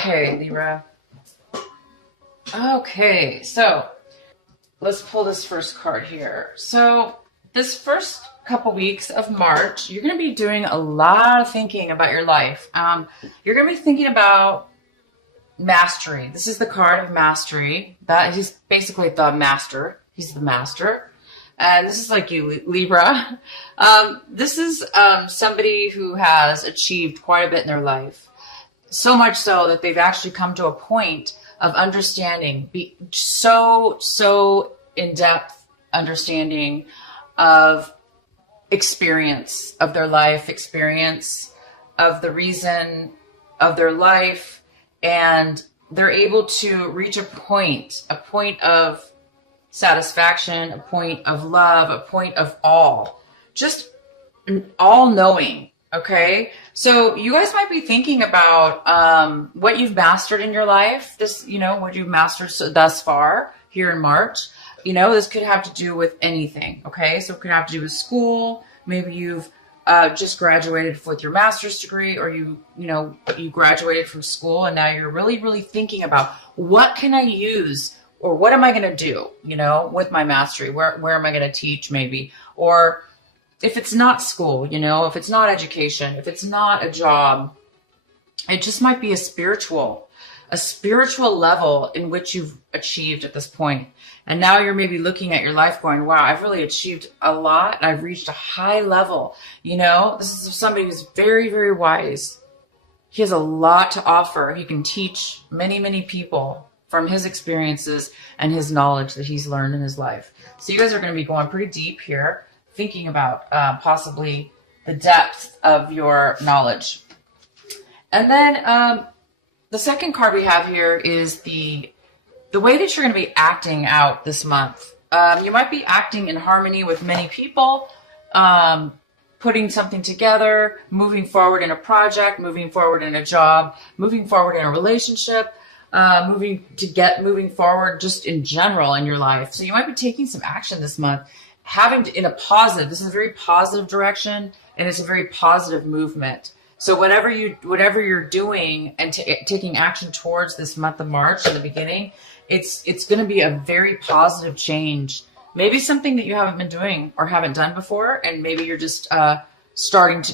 Okay, Libra. Okay, so let's pull this first card here. So this first couple weeks of March, you're going to be doing a lot of thinking about your life. You're going to be thinking about mastery. This is the card of mastery. That he's basically the master. He's the master. And this is like you, Libra. This is somebody who has achieved quite a bit in their life. So much so that they've actually come to a point of understanding, so in-depth understanding of experience, of their life experience, of the reason of their life, and they're able to reach a point of satisfaction, a point of love, a point of all, just all knowing. Okay, so you guys might be thinking about what you've mastered in your life. This, what you've mastered thus far here in March. This could have to do with anything. Okay, so it could have to do with school. Maybe you've just graduated with your master's degree, or you graduated from school and now you're really, really thinking about what can I use, or what am I going to do, with my mastery? Where am I going to teach, maybe? Or if it's not school, if it's not education, if it's not a job, it just might be a spiritual level in which you've achieved at this point. And now you're maybe looking at your life going, wow, I've really achieved a lot. And I've reached a high level. This is somebody who's very, very wise. He has a lot to offer. He can teach many, many people from his experiences and his knowledge that he's learned in his life. So you guys are going to be going pretty deep here, thinking about possibly the depth of your knowledge. And then the second card we have here is the way that you're going to be acting out this month. You might be acting in harmony with many people, putting something together, moving forward in a project, moving forward in a job, moving forward in a relationship, moving forward just in general in your life. So you might be taking some action this month, this is a very positive direction, and it's a very positive movement. So whatever you're doing and taking action towards this month of March in the beginning, it's going to be a very positive change. Maybe something that you haven't been doing or haven't done before, and maybe you're just starting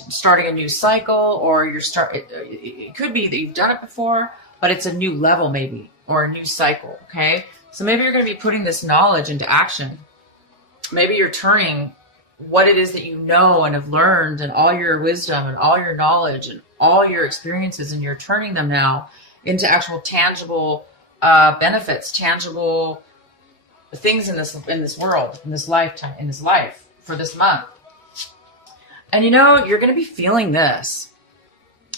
a new cycle, or it could be that you've done it before, but it's a new level maybe, or a new cycle. Okay, so maybe you're going to be putting this knowledge into action. Maybe you're turning what it is that you know and have learned, and all your wisdom and all your knowledge and all your experiences, and you're turning them now into actual tangible benefits, tangible things in this world, in this lifetime, in this life for this month. And you're going to be feeling this.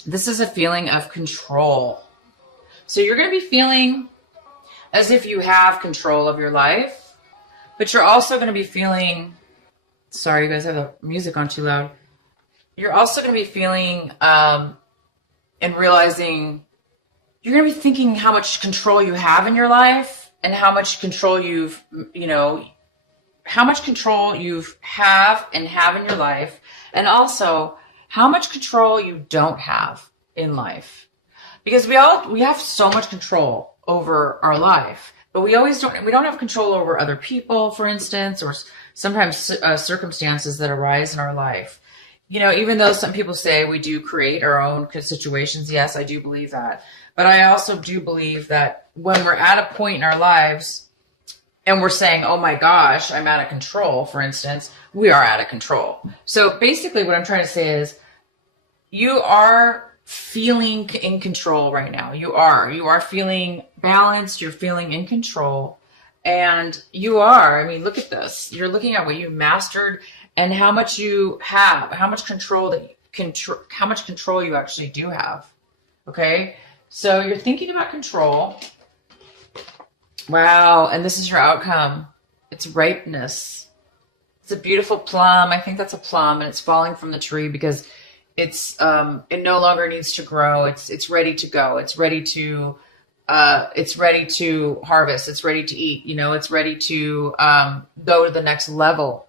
This is a feeling of control. So you're going to be feeling as if you have control of your life. But you're also going to be feeling, sorry, you guys have the music on too loud. You're also going to be feeling and realizing, you're going to be thinking how much control you have in your life, and how much control you have in your life, and also how much control you don't have in life. Because we have so much control over our life. But we don't have control over other people, for instance, or sometimes circumstances that arise in our life. Even though some people say we do create our own situations, yes, I do believe that. But I also do believe that when we're at a point in our lives and we're saying, oh my gosh, I'm out of control, for instance, we are out of control. So basically what I'm trying to say is, you are feeling in control right now. You are feeling balanced. You're feeling in control, and look at this. You're looking at what you mastered and how much you have, how much control you actually do have. Okay. So you're thinking about control. Wow. And this is your outcome. It's ripeness. It's a beautiful plum. I think that's a plum, and it's falling from the tree because it no longer needs to grow. It's ready to go. It's ready to harvest. It's ready to eat. It's ready to go to the next level.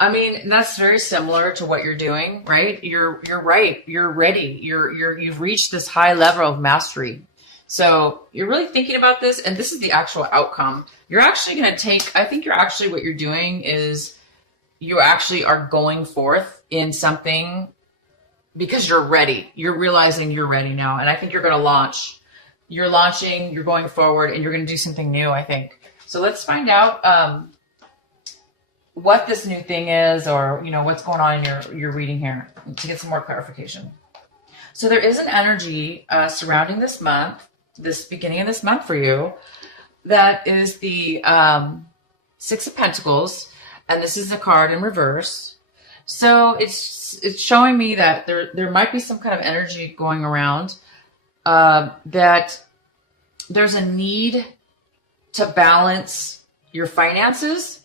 I mean, that's very similar to what you're doing, right? You're right. You're ready. You've reached this high level of mastery. So you're really thinking about this, and this is the actual outcome. You're actually going to take, I think what you're doing is you actually are going forth in something because you're ready. You're realizing you're ready now. And I think you're going to launch. You're launching, you're going forward, and you're going to do something new, I think. So let's find out what this new thing is, or, you know, what's going on in your reading here to get some more clarification. So there is an energy surrounding this month, this beginning of this month for you, that is the Six of Pentacles, and this is a card in reverse. So it's showing me that there might be some kind of energy going around, that there's a need to balance your finances,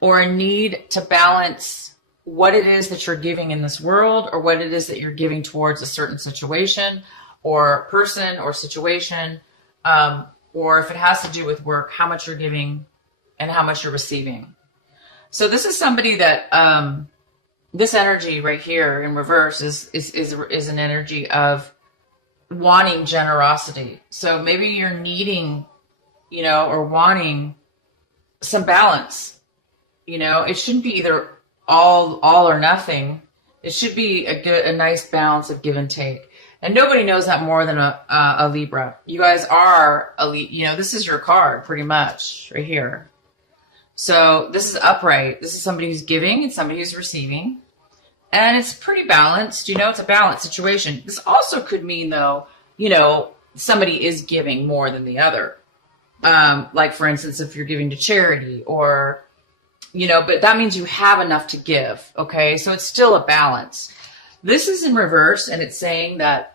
or a need to balance what it is that you're giving in this world, or what it is that you're giving towards a certain situation or person or situation, or if it has to do with work, how much you're giving and how much you're receiving. So this is somebody that this energy right here in reverse is an energy of wanting generosity. So maybe you're needing, you know, or wanting some balance. You know, it shouldn't be either all or nothing. It should be a nice balance of give and take. And nobody knows that more than a Libra. You guys are you know, this is your card pretty much right here. So this is upright. This is somebody who's giving and somebody who's receiving. And it's pretty balanced. You know, it's a balanced situation. This also could mean, though, you know, somebody is giving more than the other. Like, for instance, if you're giving to charity, or, you know, but that means you have enough to give. Okay. So it's still a balance. This is in reverse, and it's saying that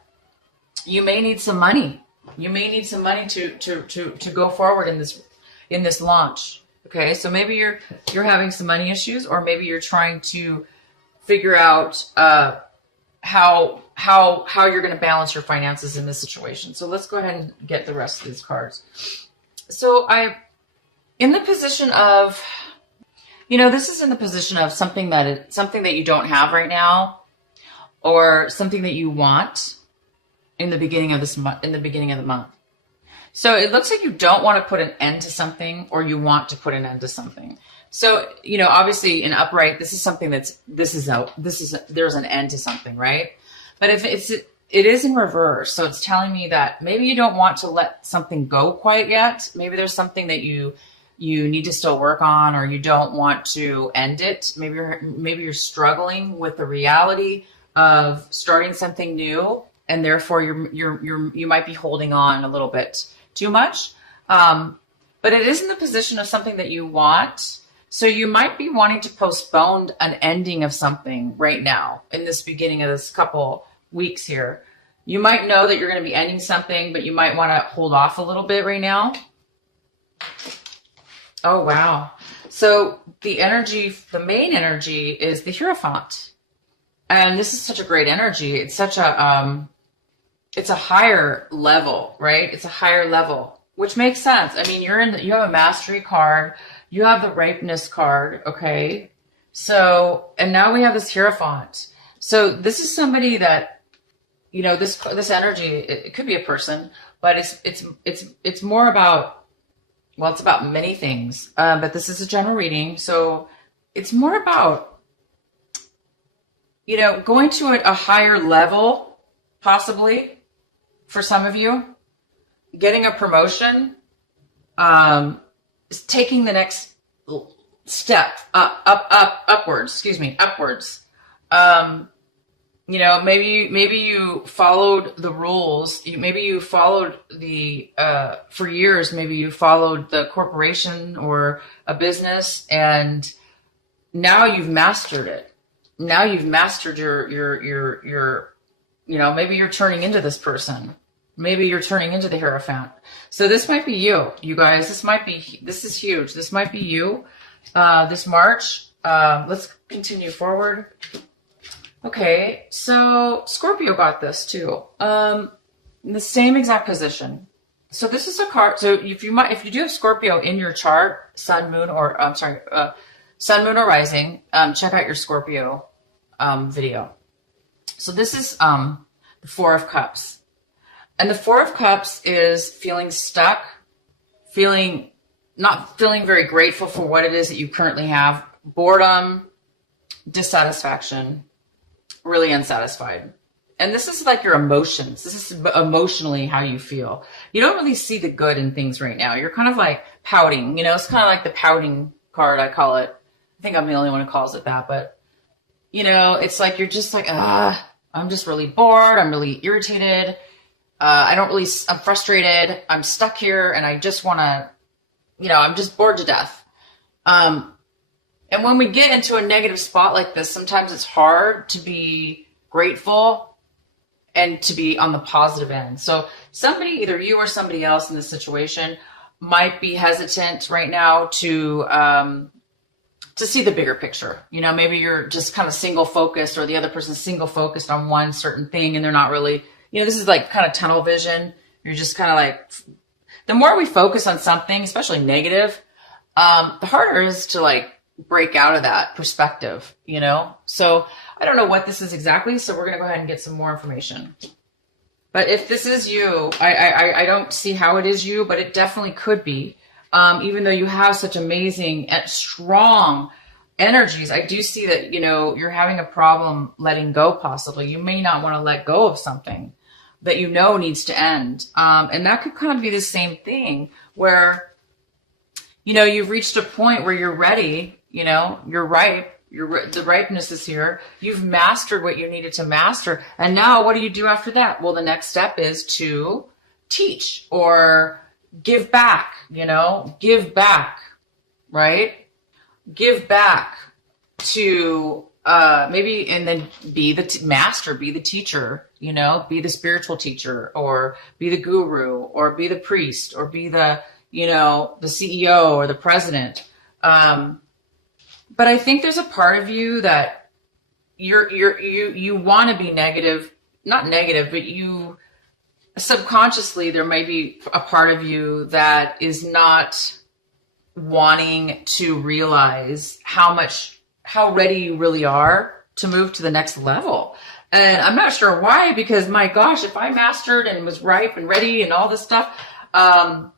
you may need some money. You may need some money to go forward in this launch. Okay. So maybe you're having some money issues, or maybe you're trying to figure out how you're going to balance your finances in this situation. So let's go ahead and get the rest of these cards. So in the position of, you know, this is in the position of something that you don't have right now, or something that you want in the beginning of the month. So it looks like you don't want to put an end to something, or you want to put an end to something. So, you know, obviously in upright, this is something there's an end to something, right? But if it is in reverse, so it's telling me that maybe you don't want to let something go quite yet. Maybe there's something that you need to still work on, or you don't want to end it. Maybe you're struggling with the reality of starting something new, and therefore you might be holding on a little bit too much. But it is in the position of something that you want. So you might be wanting to postpone an ending of something right now in this beginning of this couple weeks here. You might know that you're going to be ending something, but you might want to hold off a little bit right now. Oh, wow. So the main energy is the Hierophant. And this is such a great energy. It's such it's a higher level, right? It's a higher level, which makes sense. I mean, you have a mastery card. You have the ripeness card, okay? So, and now we have this Hierophant. So this is somebody that, you know, this energy, it could be a person, but it's more about, well, it's about many things. But this is a general reading. So it's more about, you know, going to a higher level, possibly, for some of you, getting a promotion, is taking the next step upwards. You know, maybe you followed the rules. Maybe you followed for years, maybe you followed the corporation or a business, and now you've mastered it. Now you've mastered your, you know, maybe you're turning into this person. Maybe you're turning into the Hierophant. So this might be you guys. This is huge. This might be you, this March. Let's continue forward. Okay. So Scorpio got this too. In the same exact position. So this is a card. So if you do have Scorpio in your chart, sun, moon, or sun, moon, or rising, check out your Scorpio, video. So this is, the Four of Cups. And the Four of Cups is feeling stuck, not feeling very grateful for what it is that you currently have, boredom, dissatisfaction, really unsatisfied. And this is like your emotions. This is emotionally how you feel. You don't really see the good in things right now. You're kind of like pouting, it's kind of like the pouting card, I call it. I think I'm the only one who calls it that, but it's like, you're just like, I'm just really bored. I'm really irritated. I'm frustrated. I'm stuck here and I just want to, I'm just bored to death. And when we get into a negative spot like this, sometimes it's hard to be grateful and to be on the positive end. So somebody, either you or somebody else in this situation, might be hesitant right now to see the bigger picture. Maybe you're just kind of single focused, or the other person's single focused on one certain thing, and they're not really, this is like kind of tunnel vision. You're just kind of like, the more we focus on something, especially negative, the harder it is to like break out of that perspective, So I don't know what this is exactly, so we're going to go ahead and get some more information. But if this is you, I don't see how it is you, but it definitely could be. Even though you have such amazing and strong energies, I do see that, you're having a problem letting go possibly. You may not want to let go of something that needs to end. And that could kind of be the same thing where, you've reached a point where you're ready, you're ripe. The ripeness is here. You've mastered what you needed to master. And now what do you do after that? Well, the next step is to teach or give back, give back, right? Give back to maybe, and then be the master, be the teacher, be the spiritual teacher, or be the guru, or be the priest, or be the, the CEO or the president. But I think there's a part of you that you want to be negative, not negative, but you subconsciously, there might be a part of you that is not wanting to realize how ready you really are to move to the next level. And I'm not sure why, because my gosh, if I mastered and was ripe and ready and all this stuff, oh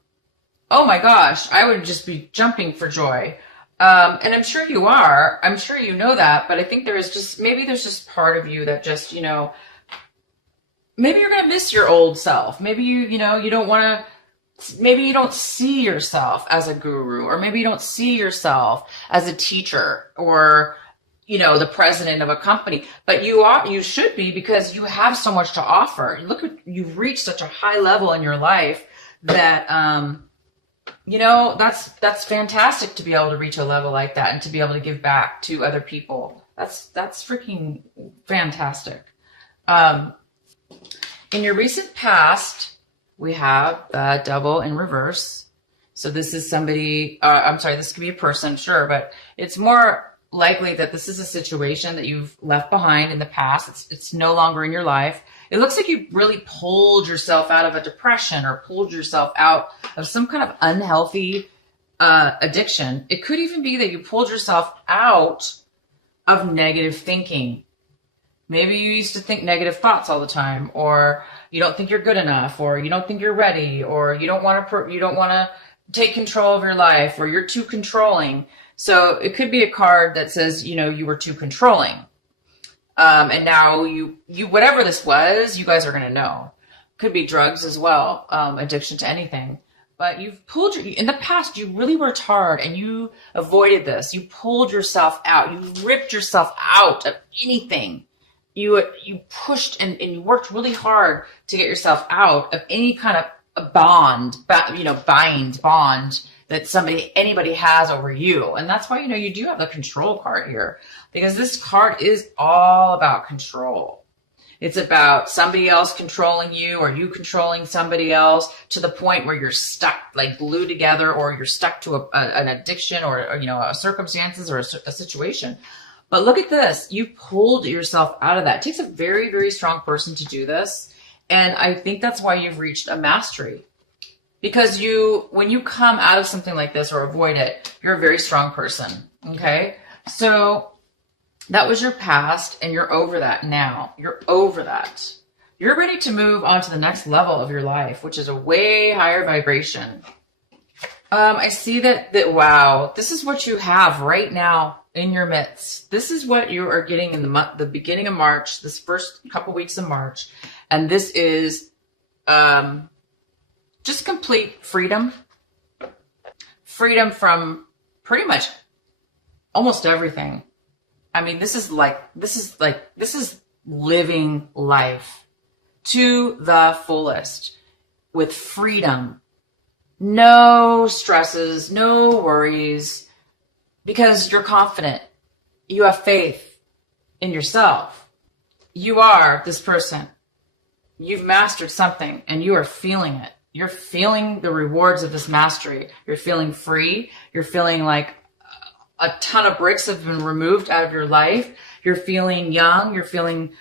my gosh, I would just be jumping for joy. And I'm sure you are. I'm sure you know that, but I think there's just part of you that just, maybe you're going to miss your old self. Maybe you don't want to, maybe you don't see yourself as a guru, or maybe you don't see yourself as a teacher, or, the president of a company, but you should be, because you have so much to offer. You've reached such a high level in your life that, that's fantastic to be able to reach a level like that and to be able to give back to other people. That's freaking fantastic. In your recent past, we have the Devil in reverse. So this is somebody, this could be a person, sure, but it's more likely that this is a situation that you've left behind in the past. It's no longer in your life. It looks like you really pulled yourself out of a depression, or pulled yourself out of some kind of unhealthy addiction. It could even be that you pulled yourself out of negative thinking. Maybe you used to think negative thoughts all the time, or you don't think you're good enough, or you don't think you're ready, or you don't want to take control of your life, or you're too controlling. So it could be a card that says, you were too controlling. And now you whatever this was, you guys are going to know. Could be drugs as well, addiction to anything. But in the past, you really worked hard and you avoided this. You pulled yourself out. You ripped yourself out of anything. You pushed and you worked really hard to get yourself out of any kind of a bond that anybody has over you. And that's why, you do have the control card here, because this card is all about control. It's about somebody else controlling you, or you controlling somebody else, to the point where you're stuck, like glued together, or you're stuck to an addiction, or a circumstances, or a situation. But look at this. You pulled yourself out of that. It takes a very, very strong person to do this. And I think that's why you've reached a mastery. Because when you come out of something like this or avoid it, you're a very strong person. Okay. So that was your past, and you're over that now. You're over that. You're ready to move on to the next level of your life, which is a way higher vibration. I see that, wow, this is what you have right now in your midst. This is what you are getting in the beginning of March, this first couple weeks of March. And this is just complete freedom. Freedom from pretty much almost everything. I mean, this is living life to the fullest with freedom. No stresses, no worries, because you're confident. You have faith in yourself. You are this person. You've mastered something and you are feeling it. You're feeling the rewards of this mastery. You're feeling free. You're feeling like a ton of bricks have been removed out of your life. You're feeling young. You're feeling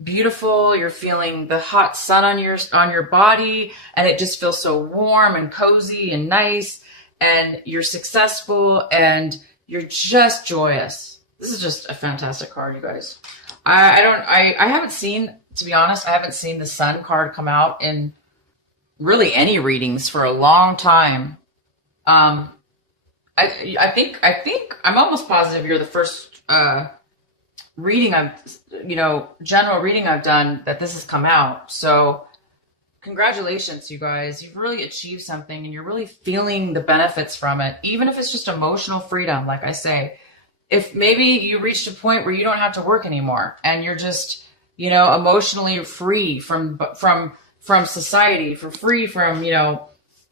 beautiful. You're feeling the hot sun on your body, and it just feels so warm and cozy and nice, and you're successful and you're just joyous. This is just a fantastic card, you guys. I haven't seen, to be honest, I haven't seen the sun card come out in really any readings for a long time. I think I'm almost positive you're the first reading general reading I've done that this has come out. So congratulations, you guys. You've really achieved something and you're really feeling the benefits from it, even if it's just emotional freedom. Like I say, if maybe you reached a point where you don't have to work anymore and you're just, emotionally free from society, free from,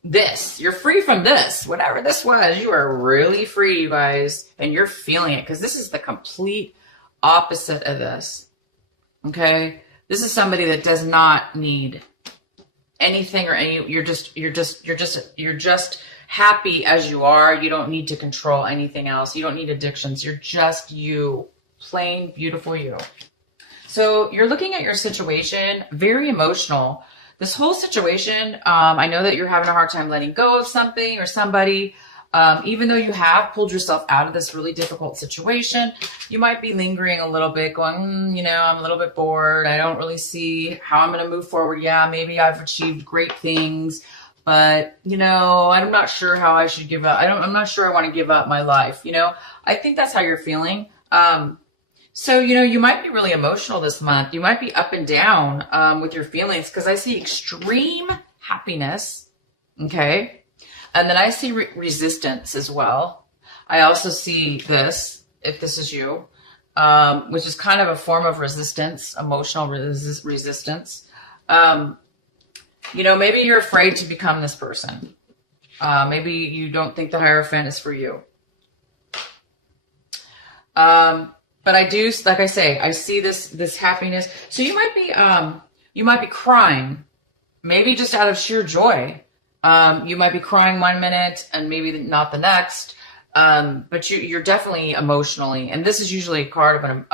this. You're free from this, whatever this was. You are really free, you guys, and you're feeling it, because this is the complete opposite of this. Okay, this is somebody that does not need anything or any. You're just happy as you are. You don't need to control anything else. You don't need addictions. You're just you, plain beautiful you. So you're looking at your situation, very emotional. This whole situation, I know that you're having a hard time letting go of something or somebody. Even though you have pulled yourself out of this really difficult situation, you might be lingering a little bit, going, I'm a little bit bored. I don't really see how I'm going to move forward. Yeah, maybe I've achieved great things, but, I'm not sure how I should give up. I'm not sure I want to give up my life. I think that's how you're feeling. So, you might be really emotional this month. You might be up and down with your feelings, because I see extreme happiness. Okay. And then I see resistance as well. I also see this, if this is you, which is kind of a form of resistance, emotional resistance. Maybe you're afraid to become this person. Maybe you don't think the Hierophant is for you. But I do, like I say, I see this happiness. So you might be crying, maybe just out of sheer joy. You might be crying one minute and maybe not the next. But you're definitely emotionally, and this is usually a card of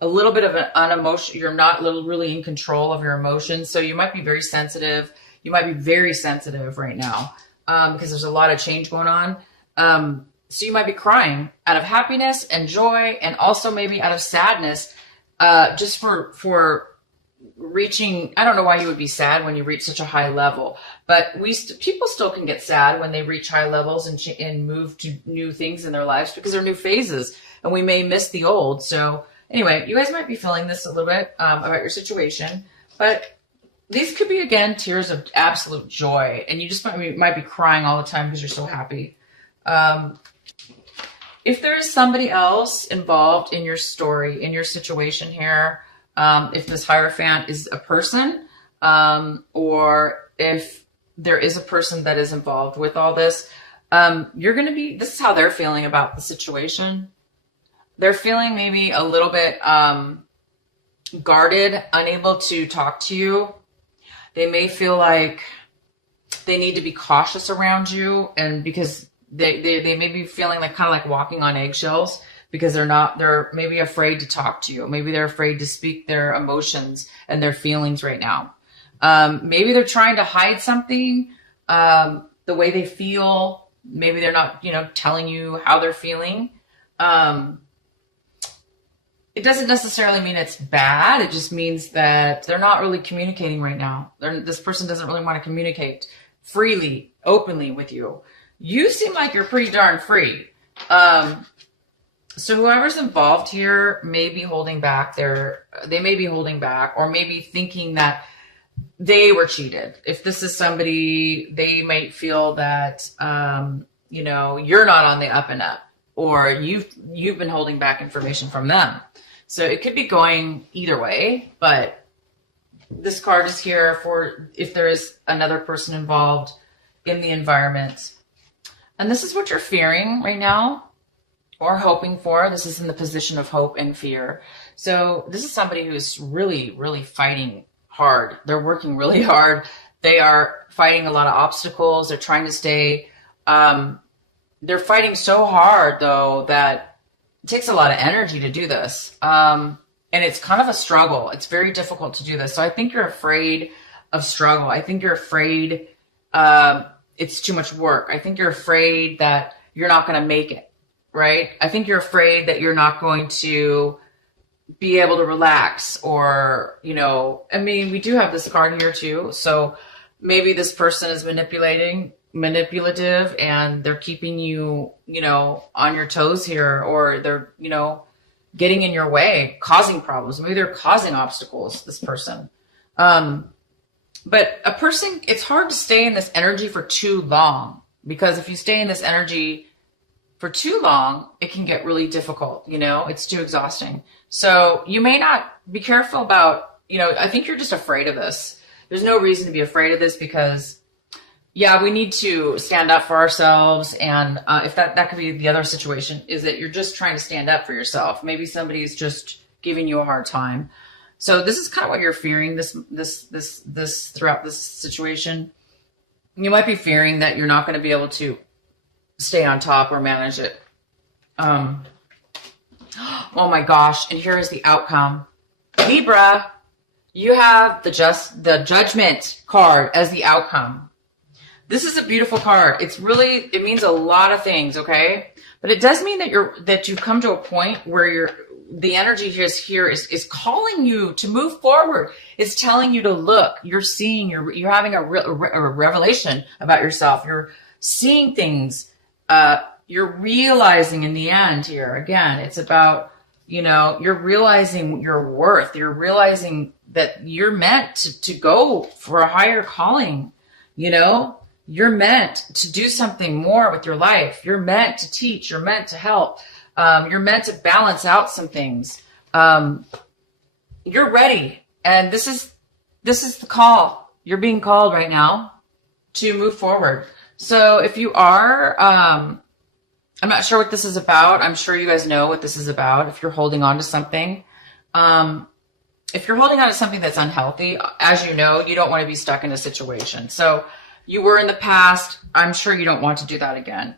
a little bit of an unemotional. You're not really in control of your emotions, so you might be very sensitive. You might be very sensitive right now because there's a lot of change going on. So you might be crying out of happiness and joy, and also maybe out of sadness, just for reaching. I don't know why you would be sad when you reach such a high level, but people still can get sad when they reach high levels and move to new things in their lives, because they're new phases, and we may miss the old. So anyway, you guys might be feeling this a little bit about your situation, but these could be, again, tears of absolute joy, and you just might be crying all the time because you're so happy. If there is somebody else involved in your story, in your situation here, if this Hierophant is a person, or if there is a person that is involved with all this, this is how they're feeling about the situation. They're feeling maybe a little bit guarded, unable to talk to you. They may feel like they need to be cautious around you, and because they may be feeling like kind of like walking on eggshells, because they're maybe afraid to talk to you. Maybe they're afraid to speak their emotions and their feelings right now. Maybe they're trying to hide something, the way they feel. Maybe they're not, telling you how they're feeling. it doesn't necessarily mean it's bad. It just means that they're not really communicating right now. This person doesn't really want to communicate freely, openly with you. You seem like you're pretty darn free. So whoever's involved here may be holding back they may be holding back, or maybe thinking that they were cheated. If this is somebody, they might feel that, you know, you're not on the up and up, or you've been holding back information from them. So it could be going either way, but this card is here for if there is another person involved in the environment. And this is what you're fearing right now, or hoping for. This is in the position of hope and fear. So this is somebody who's really, really fighting hard. They're working really hard. They are fighting a lot of obstacles. They're trying to stay, they're fighting so hard though, that it takes a lot of energy to do this. And it's kind of a struggle. It's very difficult to do this. So I think you're afraid of struggle. I think you're afraid, it's too much work. I think you're afraid that you're not going to make it, right? I think you're afraid that you're not going to be able to relax, or, you know, I mean, we do have this card here too. So maybe this person is manipulative, and they're keeping you, you know, on your toes here, or they're, you know, getting in your way, causing problems. Maybe they're causing obstacles, this person. But a person, it's hard to stay in this energy for too long, because if you stay in this energy for too long, it can get really difficult. You know, it's too exhausting. So you may not be careful about, you know, I think you're just afraid of this. There's no reason to be afraid of this, because yeah, we need to stand up for ourselves. And if that could be the other situation, is that you're just trying to stand up for yourself. Maybe somebody's just giving you a hard time. So this is kind of what you're fearing this throughout this situation. You might be fearing that you're not going to be able to stay on top or manage it. Oh my gosh. And here is the outcome. Libra, you have the Judgment card as the outcome. This is a beautiful card. It means a lot of things, okay? But it does mean that you've come to a point where the energy is calling you to move forward. It's telling you to look. You're seeing, you're having a revelation about yourself. You're seeing things. You're realizing in the end here, again, it's about, you know, you're realizing your worth. You're realizing that you're meant to go for a higher calling, you know? You're meant to do something more with your life. You're meant to teach. You're meant to help. You're meant to balance out some things. You're ready. And this is the call. You're being called right now to move forward. So if you are, I'm not sure what this is about. I'm sure you guys know what this is about. If you're holding on to something, if you're holding on to something that's unhealthy, as you know, you don't want to be stuck in a situation. So you were in the past. I'm sure you don't want to do that again.